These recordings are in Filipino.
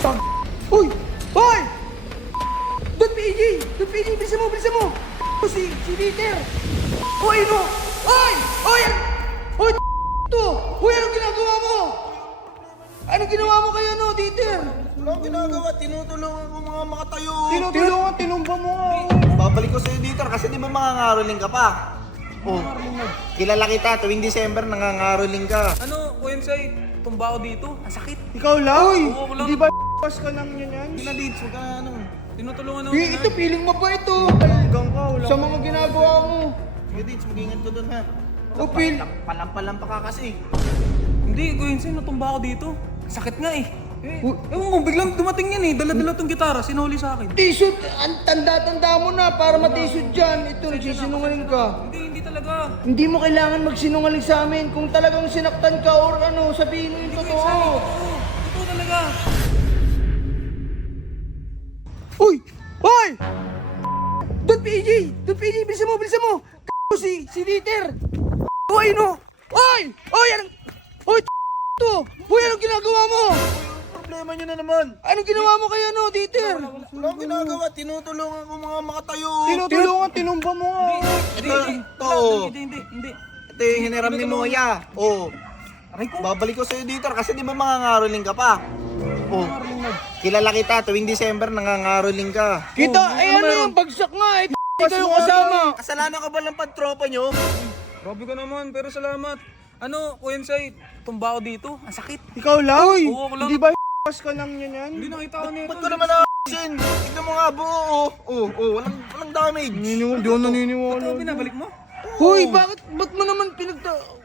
Tag! Uy! Hoy! Doon PJ! Doon PJ! Bilisan mo! Bilisan mo! Si Dieter! Hoy! No! Hoy! Hoy! Hoy! To! Hoy! Anong ginagawa mo? Anong ginawa mo kay ano, Dieter? Wala akong ginagawa, tinutulungan ko mga makatayo. Tinutulungan, tinumba mo nga. Babalik ko sa'yo dito kasi di ba mangangaroling ka pa? Oh, kilala kita, tuwing December nangangaroling ka. Ano, Kuensay, tumba ako dito. Ang sakit. Ikaw lang? Uy! Oo, wala Hindi na. ba pas ka lang yan? Kinalids, huwag ka ano. Tinutulungan ako. Ito, feeling mo ba ito? Hanggang ka, wala Sa mga ginagawa mo. Sige Dids, mag-ingat ko dun ha. Upil. Palampalampa ka kasi. Hindi, Kuensay, natumba ako dito. Ang sakit nga eh. Ewan ko, biglang dumating yan eh. Dala-dala tong gitara, sinuli sa akin. T-shirt, ang tanda-tanda mo na para matisod dyan. Ito, nagsisinungaling ka. Hindi talaga. Hindi mo kailangan magsinungaling sa amin. Kung talagang sinaktan ka or ano, sabihin mo yung totoo. Totoo talaga. Uy! Hoy! Doon PJ! Doon PJ! Bilisan mo! Bilisan mo! Si Dieter! Hoy no! Hoy! Hoy! Anong... Hoy! To! Hoy! Anong ginagawa mo? Problema nyo na naman. Anong ginawa mo kay ano, Dieter? Wala akong ginagawa, tinutulungan ko mga makatayo. Tinutulungan, tinumba mo nga. Hindi. Ito yung hiniram ni Moya. Oh, Aray ko. babalik ko sa'yo dito kasi di ba mangangaroling ka pa? Oh, kilala kita, tuwing December nangangaroling ka. Kita, eh ano yung bagsak nga eh. Hindi kayo kasama. Kasalanan ka ba ng pagtropa nyo? Grabe ka naman, pero salamat. Ano, Kuensay, tumba ako dito. Ang sakit. Ikaw lang? Uy! Oo, wala Hindi na. ba pas ka lang yan? Hindi nakita ko nito. Ba't ko naman nakasin? Tignan mo nga buo. Walang damage. Hindi ako naniniwala. Ito, binabalik mo? Hoy, ba't mo naman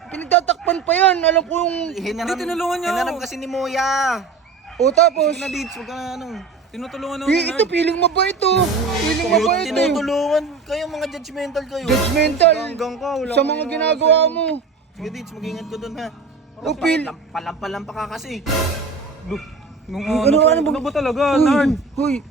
pinagtatakpan pa yan? Alam ko yung... Hindi, tinulungan niya Hinaram ako. kasi ni Moya. O tapos... Kinalids, huwag ka na ano. Tinutulungan ako. Ito, feeling mo ba ito? Feeling mo ba ito? Tinutulungan kayo, mga judgmental kayo. Judgmental. Hanggang ka, wala Sa mga ginagawa mo. Sige Dids, mag-ingat ko dun ha. Upil. Palampalampa ka kasi. Ano ba talaga, Nard? Hoy,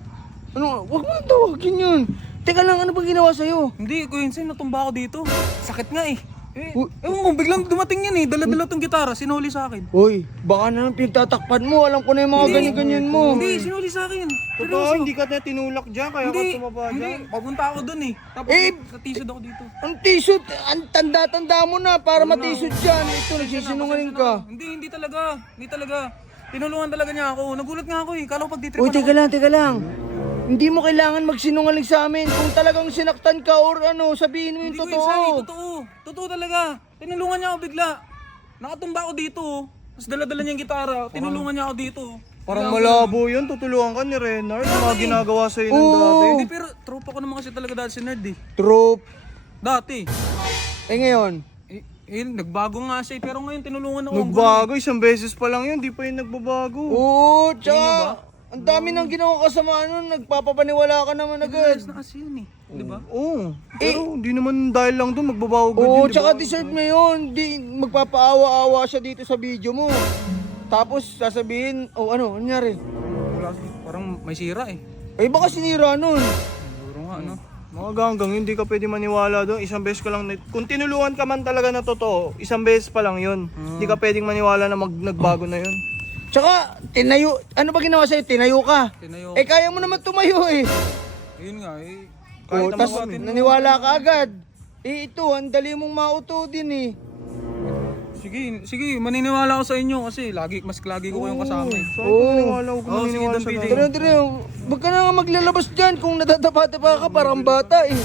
ano, wag mo nang tawagin yun. Teka lang, ano ba ginawa sa'yo? Hindi, Kuensay, natumba ako dito. Sakit nga eh. Ewan ko, biglang dumating yan eh. Dala-dala tong gitara, sinuli sa akin. Hoy, baka na nang pinagtatakpan mo. Alam ko na yung mga ganyan-ganyan mo. Hindi, sinuli sa akin. Totoo, hindi ka na tinulak dyan, kaya ka Hindi, tumaba hindi. dyan. Papunta ako dun eh. Tapos Eh, natisod ako dito. Ang t-shirt, ang tanda-tanda mo na para matisod dyan. Ito, nagsisinungaling ka. Hindi talaga. Hindi talaga. Tinulungan talaga niya ako. Nagulat nga ako eh. Kala ko Uy, pagtitripan teka lang. Hindi mo kailangan magsinungaling sa amin. Kung talagang sinaktan ka or ano, sabihin mo yung Hindi ko Kuensay, totoo. totoo. Totoo talaga. Tinulungan niya ako bigla. Nakatumba ako dito. Tapos dala-dala niya yung gitara. Tinulungan niya ako dito. Parang malabo yun, tutulungan ka ni Renard. Yung mga ginagawa sa'yo ng dati. Hindi, pero tropa ko naman kasi talaga dati si Nerd eh. Trope. Dati. Eh ngayon, Nagbago nga siya eh, pero ngayon tinulungan ako. Nagbago, isang beses pa lang yun, di pa yun nagbabago. oo, tsaka, ang dami nang ginawa kasama nun, nagpapapaniwala ka naman agad. Ayos na kasi yun eh. Di ba? Oo, pero hindi naman dahil lang doon magbabago agad Oo, yun, di ba? tsaka deserve mo yun. Di, magpapaawa-awa siya dito sa video mo. Tapos sasabihin, oh ano, nangyari? Wala, parang may sira eh. Eh baka sinira nun. Siguro nga ano. Mga ganggang, hindi ka pwede maniwala doon. Isang beses ka lang, kung tinulungan ka man talaga na totoo, isang beses pa lang yun. Hindi ka pwedeng maniwala na nagbago na yun. Tsaka, tinayo, ano ba ginawa sa'yo? Tinayo ka. Tinayo. Eh kaya mo naman tumayo eh. Ayun nga eh. Oh, Kahit tas naman, naniwala ka agad. Eh ito, ang dali mong mauto din eh. Sige, maniniwala ako sa inyo kasi mas lagi ko kayong kasama eh. Saan ka maniwala? Huwag ka Oo, sige, maniniwala Don sa PJ. dati. Tara, wag ka na nga maglalabas dyan kung nadadapa-dapa ka parang bata eh.